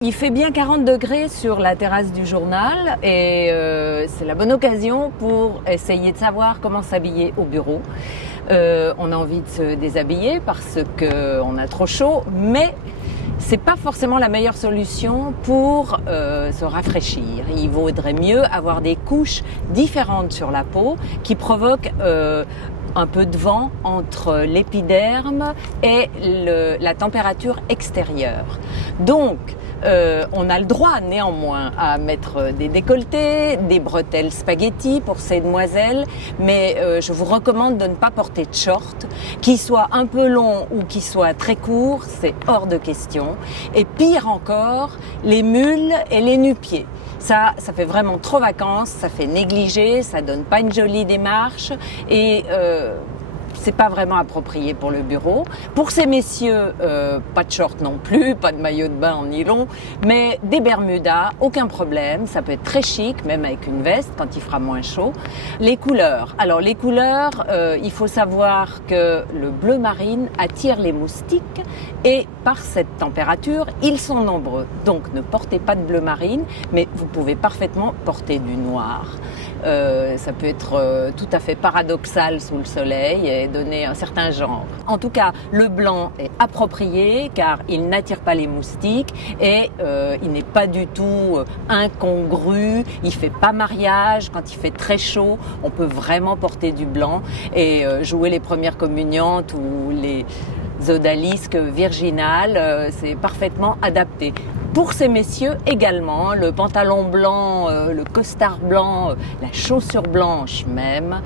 Il fait bien 40 degrés sur la terrasse du journal et c'est la bonne occasion pour essayer de savoir comment s'habiller au bureau. On a envie de se déshabiller parce qu'on a trop chaud, mais c'est pas forcément la meilleure solution pour se rafraîchir. Il vaudrait mieux avoir des couches différentes sur la peau qui provoquent un peu de vent entre l'épiderme et la température extérieure. Donc, on a le droit néanmoins à mettre des décolletés, des bretelles spaghetti pour ces demoiselles, mais je vous recommande de ne pas porter de short, qui soit un peu long ou qui soit très court, c'est hors de question. Et pire encore, les mules et les nu-pieds. Ça fait vraiment trop vacances, ça fait négliger, ça donne pas une jolie démarche et c'est pas vraiment approprié pour le bureau. Pour ces messieurs, pas de short non plus, pas de maillot de bain en nylon, mais des bermudas, aucun problème. Ça peut être très chic, même avec une veste quand il fera moins chaud. Les couleurs. Alors les couleurs, il faut savoir que le bleu marine attire les moustiques et par cette température, ils sont nombreux. Donc ne portez pas de bleu marine, mais vous pouvez parfaitement porter du noir. Ça peut être tout à fait paradoxal sous le soleil et donner un certain genre. En tout cas, le blanc est approprié car il n'attire pas les moustiques et il n'est pas du tout incongru. Il fait pas mariage quand il fait très chaud. On peut vraiment porter du blanc et jouer les premières communiantes ou les odalisques virginales, c'est parfaitement adapté. Pour ces messieurs également, le pantalon blanc, le costard blanc, la chaussure blanche même,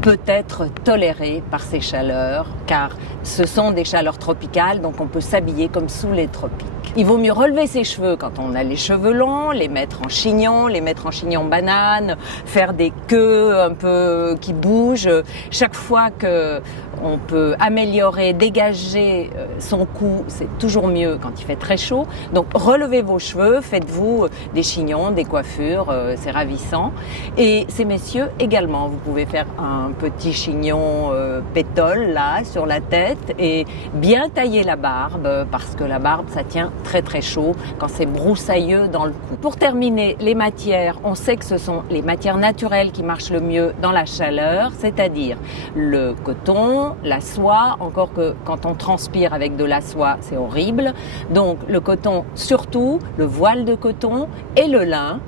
peut être toléré par ces chaleurs, car ce sont des chaleurs tropicales, donc on peut s'habiller comme sous les tropiques. Il vaut mieux relever ses cheveux quand on a les cheveux longs, les mettre en chignon banane, faire des queues un peu qui bougent. Chaque fois que on peut améliorer, dégager son cou, c'est toujours mieux quand il fait très chaud. Donc relevez vos cheveux, faites-vous des chignons, des coiffures, c'est ravissant. Et ces messieurs également, vous pouvez faire un petit chignon pétole là sur la tête et bien tailler la barbe parce que la barbe ça tient très très chaud quand c'est broussailleux dans le cou. Pour terminer, les matières, on sait que ce sont les matières naturelles qui marchent le mieux dans la chaleur, c'est-à-dire le coton, la soie, encore que quand on transpire avec de la soie, c'est horrible. Donc le coton surtout, le voile de coton et le lin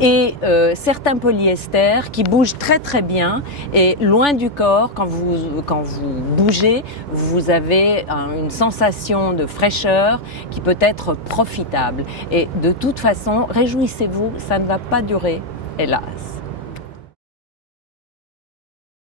et certains polyesters qui bougent très très bien et loin du corps, quand vous bougez, vous avez une sensation de fraîcheur qui peut être profitable. Et de toute façon, réjouissez-vous, ça ne va pas durer, hélas.